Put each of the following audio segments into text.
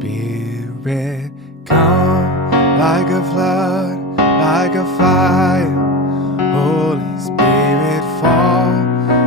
Spirit, come like a flood, like a fire. Holy Spirit, fall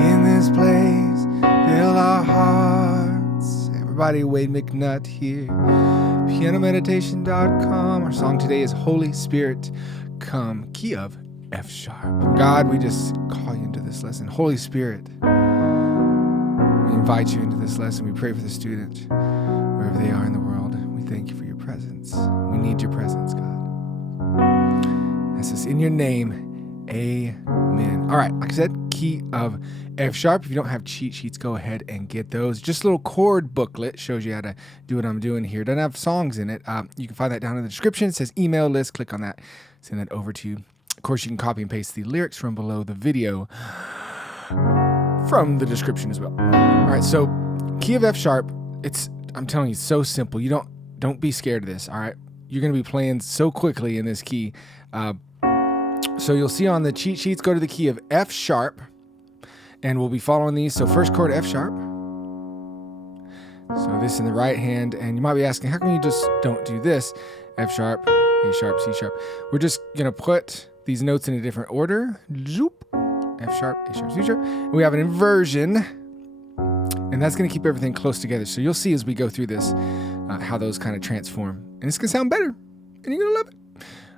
in this place, fill our hearts. Everybody, Wade McNutt here, pianomeditation.com. Our song today is Holy Spirit, come, key of F sharp. God, we just call you into this lesson. Holy Spirit, we invite you into this lesson. We pray for the student, wherever they are in the world. We thank you for your presence. We need your presence, God. This is in your name. Amen. All right, like I said, key of F sharp. If you don't have cheat sheets, go ahead and get those. Just a little chord booklet shows you how to do what I'm doing here. Doesn't have songs in it. You can find that down in the description. It says email list. Click on that. Send that over to you. Of course, you can copy and paste the lyrics from below the video from the description as well. All right, so key of F sharp. I'm telling you, it's so simple. You don't be scared of this. All right, you're going to be playing so quickly in this key. So you'll see on the cheat sheets, go to the key of F sharp, and we'll be following these. So first chord, F sharp. So this in the right hand, and you might be asking, how come you just don't do this? F sharp, A sharp, C sharp. We're just gonna put these notes in a different order. Zoop, F sharp, A sharp, C sharp. And we have an inversion, and that's gonna keep everything close together. So you'll see as we go through this, how those kind of transform. And it's gonna sound better, and you're gonna love it.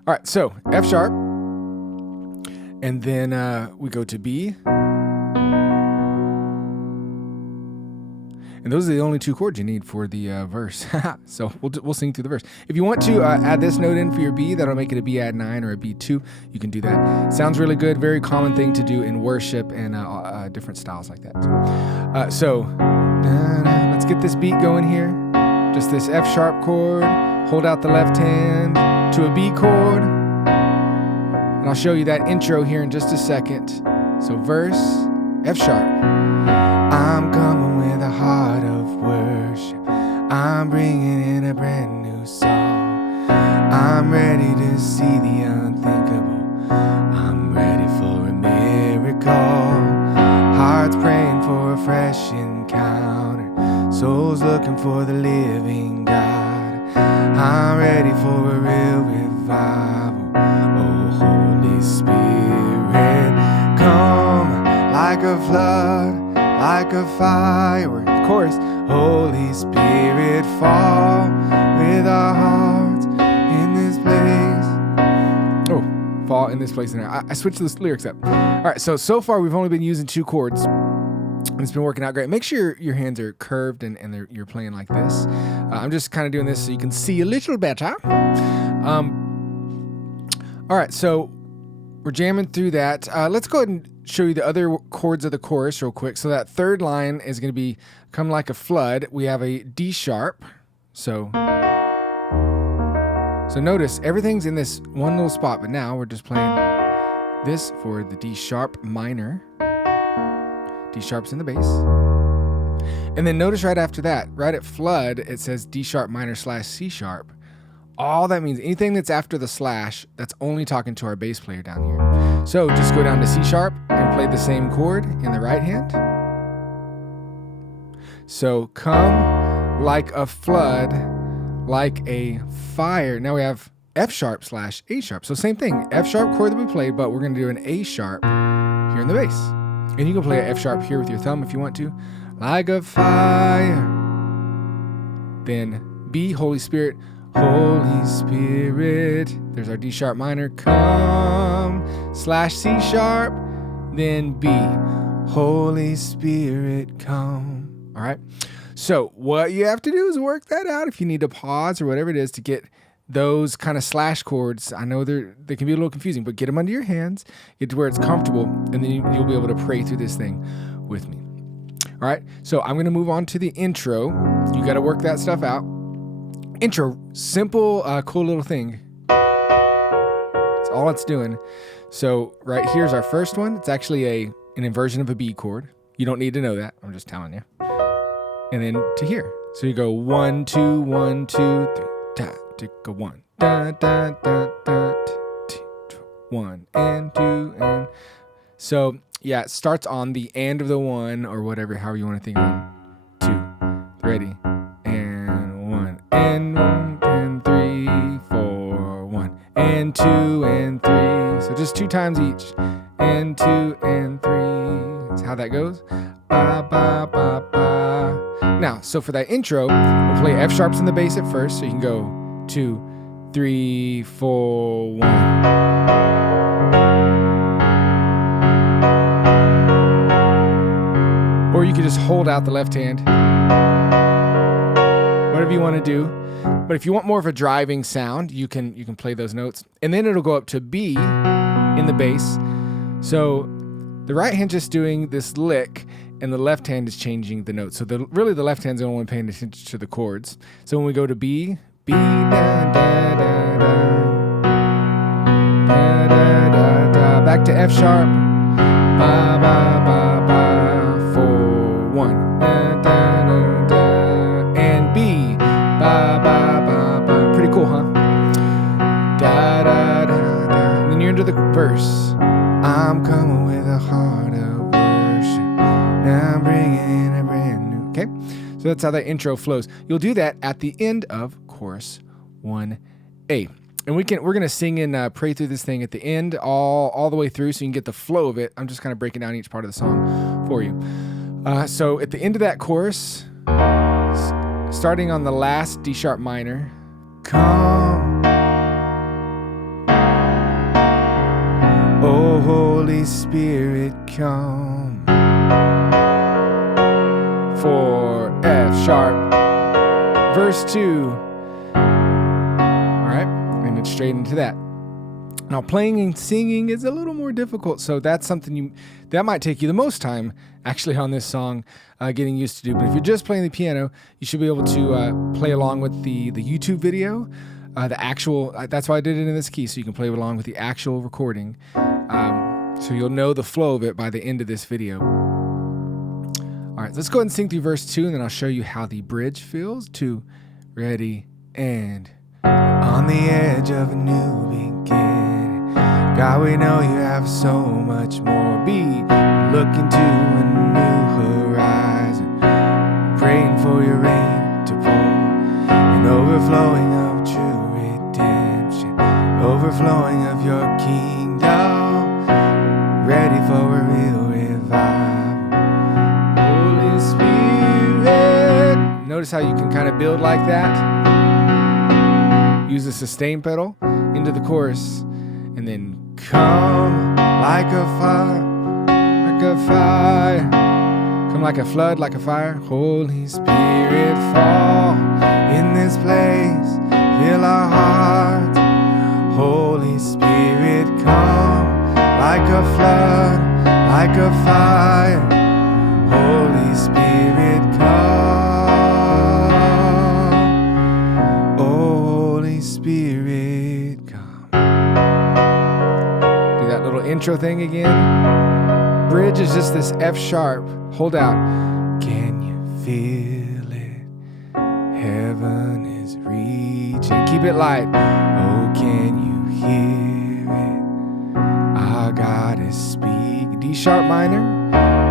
All right, so F sharp. And then we go to B. And those are the only two chords you need for the verse. So we'll sing through the verse. If you want to add this note in for your B, that'll make it a B add 9 or a B2. You can do that. Sounds really good. Very common thing to do in worship and different styles like that. So let's get this beat going here. Just this F sharp chord. Hold out the left hand to a B chord. And I'll show you that intro here in just a second. So verse, F sharp. I'm coming with a heart of worship. I'm bringing in a brand new song. I'm ready to see the unthinkable. I'm ready for a miracle. Hearts praying for a fresh encounter. Souls looking for the living God. I'm ready for a real revival. Oh, Holy Spirit, come like a flood, like a fire. Of course, Holy Spirit, fall with our hearts in this place. Oh, fall in this place. And I switched the lyrics up. All right, so far we've only been using two chords. And it's been working out great. Make sure your hands are curved and you're playing like this. I'm just kind of doing this so you can see a little better. All right, so we're jamming through that. Let's go ahead and show you the other chords of the chorus real quick. So that third line is going to be come like a flood. We have a D sharp. So notice everything's in this one little spot, but now we're just playing this for the D sharp minor. D sharp's in the bass. And then notice right after that, right at flood, it says D sharp minor / C sharp. All that means, anything that's after the slash, that's only talking to our bass player down here. So just go down to C sharp and play the same chord in the right hand. So come like a flood, like a fire. Now we have F sharp / A sharp. So same thing, F sharp chord that we played, but we're gonna do an A sharp here in the bass. And you can play an F sharp here with your thumb if you want to. Like a fire. Then B, Holy Spirit. Holy Spirit. There's our D sharp minor. Come / C sharp. Then B. Holy Spirit, come. All right. So what you have to do is work that out. If you need to pause or whatever it is to get those kind of slash chords, I know they can be a little confusing, but get them under your hands, get to where it's comfortable, and then you'll be able to pray through this thing with me. All right, so I'm going to move on to the intro. You got to work that stuff out. Intro, simple, cool little thing. That's all it's doing. So right here's our first one. It's actually an inversion of a B chord. You don't need to know that. I'm just telling you. And then to here. So you go 1, 2, 1, 2, 3, da. Go 1, da, da, da, da, 1 and 2 and so yeah, it starts on the end of the 1 or whatever, however you want to think. 1, 2, ready, and 1 and and 2 and 3. So just 2 times each. And 2 and 3. That's how that goes. Ba, ba, ba, ba. Now, so for that intro, we'll play F sharps in the bass at first. So you can go 2, 3, 4, 1. Or you could just hold out the left hand. Whatever you want to do. But if you want more of a driving sound, you can play those notes. And then it'll go up to B in the bass. So the right hand just doing this lick, and the left hand is changing the notes. So really the left hand's the only one paying attention to the chords. So when we go to B, B, da, da, da, da, da, da, da, back to F sharp, ba, ba, ba, ba, 4, 1, da, da, da, da, and B, ba, ba, ba, ba. Pretty cool, huh? Da, da, da, da. And then you're into the verse. I'm coming with a heart of worship. Now I'm bringing in a brand new. Okay, so that's how that intro flows. You'll do that at the end of chorus 1A, and we're gonna sing and pray through this thing at the end, all the way through, so you can get the flow of it. I'm just kind of breaking down each part of the song for you. So at the end of that chorus, starting on the last D sharp minor, come. Oh, Holy Spirit, come. For F sharp, verse 2. All right, and it's straight into that. Now, playing and singing is a little more difficult, so that's something that might take you the most time actually on this song, getting used to do. But if you're just playing the piano, you should be able to play along with the YouTube video. The actual, that's why I did it in this key, so you can play along with the actual recording. So you'll know the flow of it by the end of this video. All right, let's go ahead and sing through verse 2, and then I'll show you how the bridge feels. 2, ready, and on the edge of a new beginning, God, we know you have so much more. Be looking to a new horizon, praying for your rain to pour, an overflowing of true redemption, overflowing of your kingdom, ready for a real revival. Holy Spirit. Notice how you can kind of build like that. Use the sustain pedal into the chorus, and then come like a fire, like a fire. Come like a flood, like a fire. Holy Spirit, fall in this place, fill our hearts. Holy Spirit, come like a flood, like a fire. Holy Spirit, come. Oh, Holy Spirit, come. Do that little intro thing again. Bridge is just this F sharp. Hold out. Can you feel it? Heaven is reaching. Keep it light. Oh, can you hear it? Our God is speaking. D sharp minor.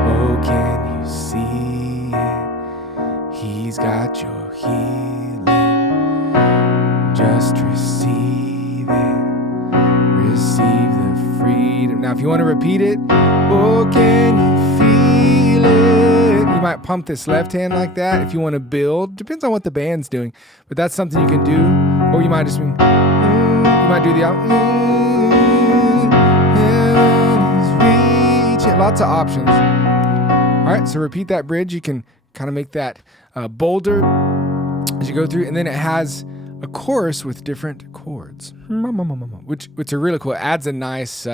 Oh, can you see it? He's got your healing. Just receive it. Receive the freedom. Now, if you want to repeat it, oh, can you feel it? You might pump this left hand like that if you want to build. Depends on what the band's doing, but that's something you can do. Or you might just you might do the reaching. Lots of options. All right, so repeat that bridge. You can kind of make that bolder as you go through, and then it has a chorus with different chords, which are really cool. It adds a nice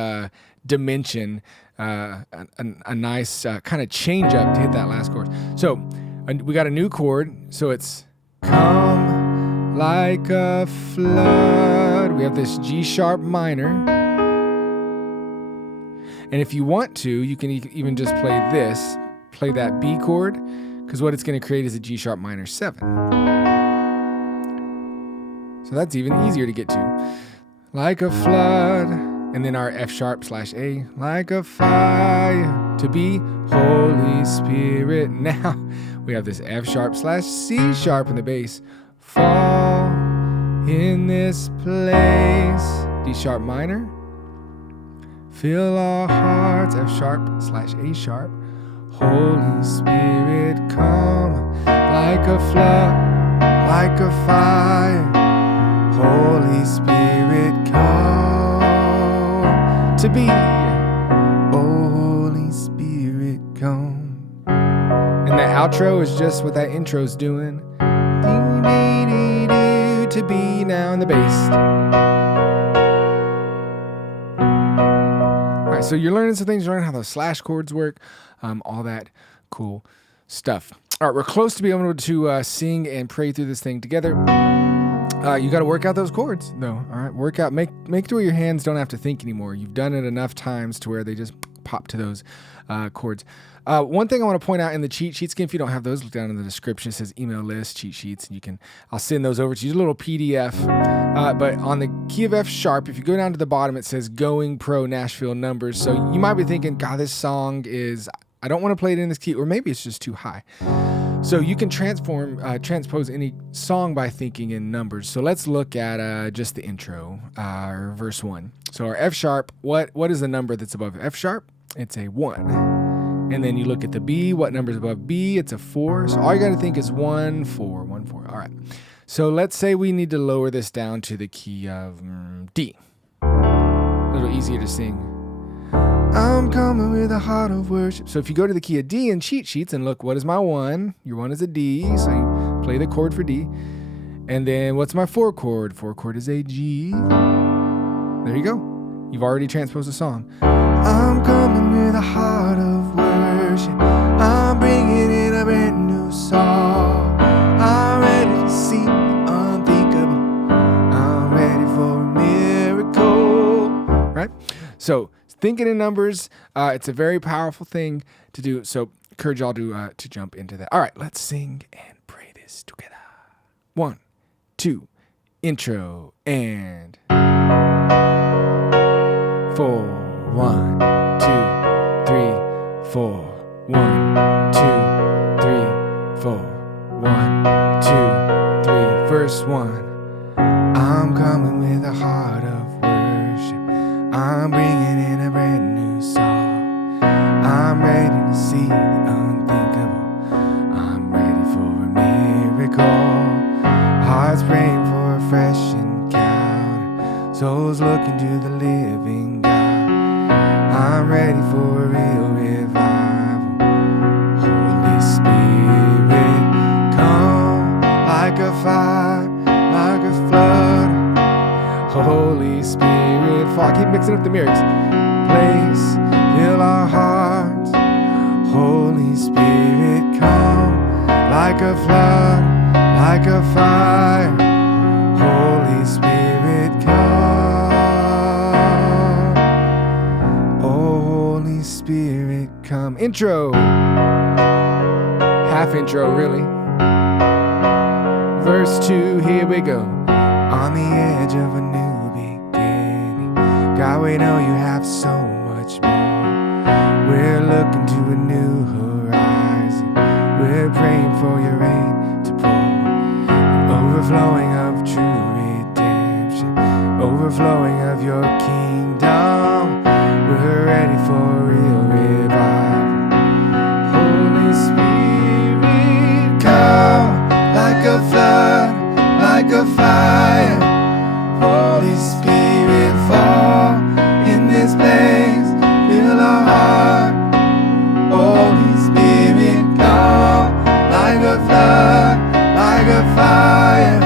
dimension, a nice kind of change up to hit that last chord. So we got a new chord. So it's come like a flood. We have this G sharp minor. And if you want to, you can even just play that B chord, because what it's going to create is a G sharp minor 7. So that's even easier to get to. Like a flood, and then our F sharp / A, like a fire, to be Holy Spirit. Now we have this F sharp / C sharp in the bass. Fall in this place. D sharp minor. Fill our hearts, F sharp / A sharp. Holy Spirit, come like a flood, like a fire. Holy Spirit, come to be. Oh, Holy Spirit, come. And the outro is just what that intro's doing. To be now in the bass. All right, so you're learning some things, you're learning how those slash chords work, all that cool stuff. All right, we're close to being able to sing and pray through this thing together. You got to work out those chords, though. All right, work out, make it to where your hands don't have to think anymore. You've done it enough times to where they just pop to those chords. One thing I want to point out in the cheat sheets, if you don't have those, look down in the description. It says email list, cheat sheets, and I'll send those over to you. It's a little PDF. But on the key of F sharp, if you go down to the bottom, it says Going Pro Nashville Numbers. So you might be thinking, God, this song I don't want to play it in this key, or maybe it's just too high. So you can transpose any song by thinking in numbers. So let's look at just the intro, or verse 1. So our F sharp, what is the number that's above F sharp? It's a 1. And then you look at the B, what number is above B? It's a 4. So all you got to think is 1, 4, 1, 4. All right. So let's say we need to lower this down to the key of D. A little easier to sing. I'm coming with a heart of worship. So if you go to the key of D in cheat sheets and look, what is my 1? Your 1 is a D, so you play the chord for D. And then what's my 4 chord? 4 chord is a G. There you go. You've already transposed the song. I'm coming with a heart of worship. I'm bringing in a brand new song. I'm ready to see the unthinkable. I'm ready for a miracle. Right? So thinking in numbers, it's a very powerful thing to do. So encourage y'all to jump into that. All right, let's sing and pray this together. 1, 2, intro, and 4. 1, 2, 3, 4. 1, 2, 3, 4. 1, 2, 3. Verse 1. I'm coming with a heart of worship. I'm bringing in a brand new song. I'm ready to see the unthinkable. I'm ready for a miracle. Hearts praying for a fresh encounter. Souls looking to the living God. I'm ready for a real revival. Holy Spirit, come like a fire, like a flood. Holy Spirit, fall. I keep mixing up the lyrics. Place, fill our hearts. Holy Spirit, come like a flood, like a fire. Holy Spirit, come. Spirit, come. Intro. Half intro, really. Verse 2, here we go. On the edge of a new beginning. God, we know you have so much more. We're looking to a new horizon. We're praying for your rain to pour. An overflowing of true redemption. Overflowing of your kingdom. We're ready for a real revival. Holy Spirit, come like a flood, like a fire. Holy Spirit, fall in this place. Fill our heart. Holy Spirit, come like a flood, like a fire.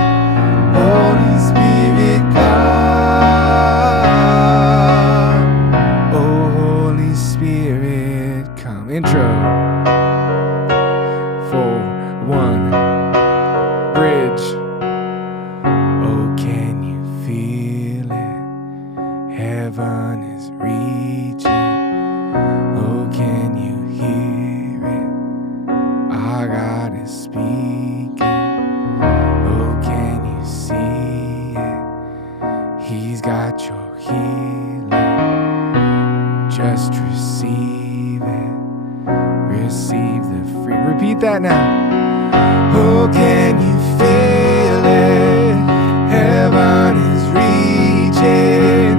Holy Spirit, come. Intro. 4, 1. Bridge. Oh, can you feel it? Heaven is reaching. Oh, can you hear it? Our God is speaking. Oh, can you see it? He's got your healing. Just receive it. Receive the free. Repeat that now. Oh, can you feel it? Heaven is reaching.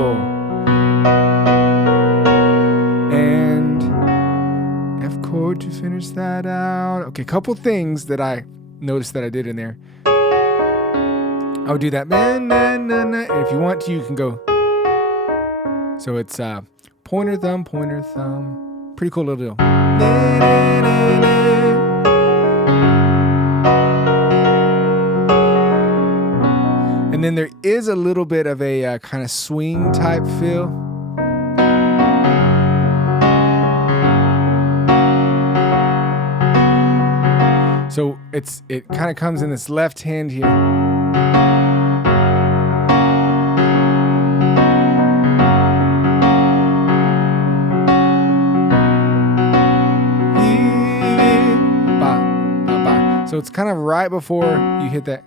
cool. And F chord to finish that out. Okay, couple things that I noticed that I did in there. I would do that. And if you want to, you can go. So it's pointer, thumb, pointer, thumb. Pretty cool little deal. And then there is a little bit of a kind of swing type feel. So it kind of comes in this left hand here. So it's kind of right before you hit that.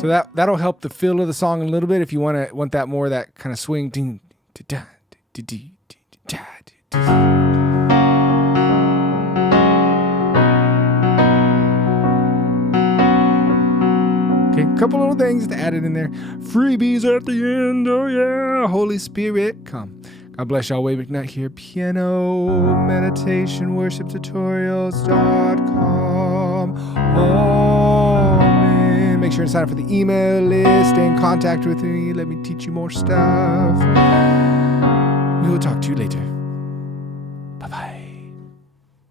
So that'll help the feel of the song a little bit if you want that more, that kind of swing. Okay, a couple little things to add it in there. Freebies at the end, oh yeah. Holy Spirit, come. God bless y'all. Wade McNutt here. Piano, meditation, worship tutorials.com. Amen. Make sure to sign up for the email list. Stay in contact with me. Let me teach you more stuff. We will talk to you later. Bye-bye.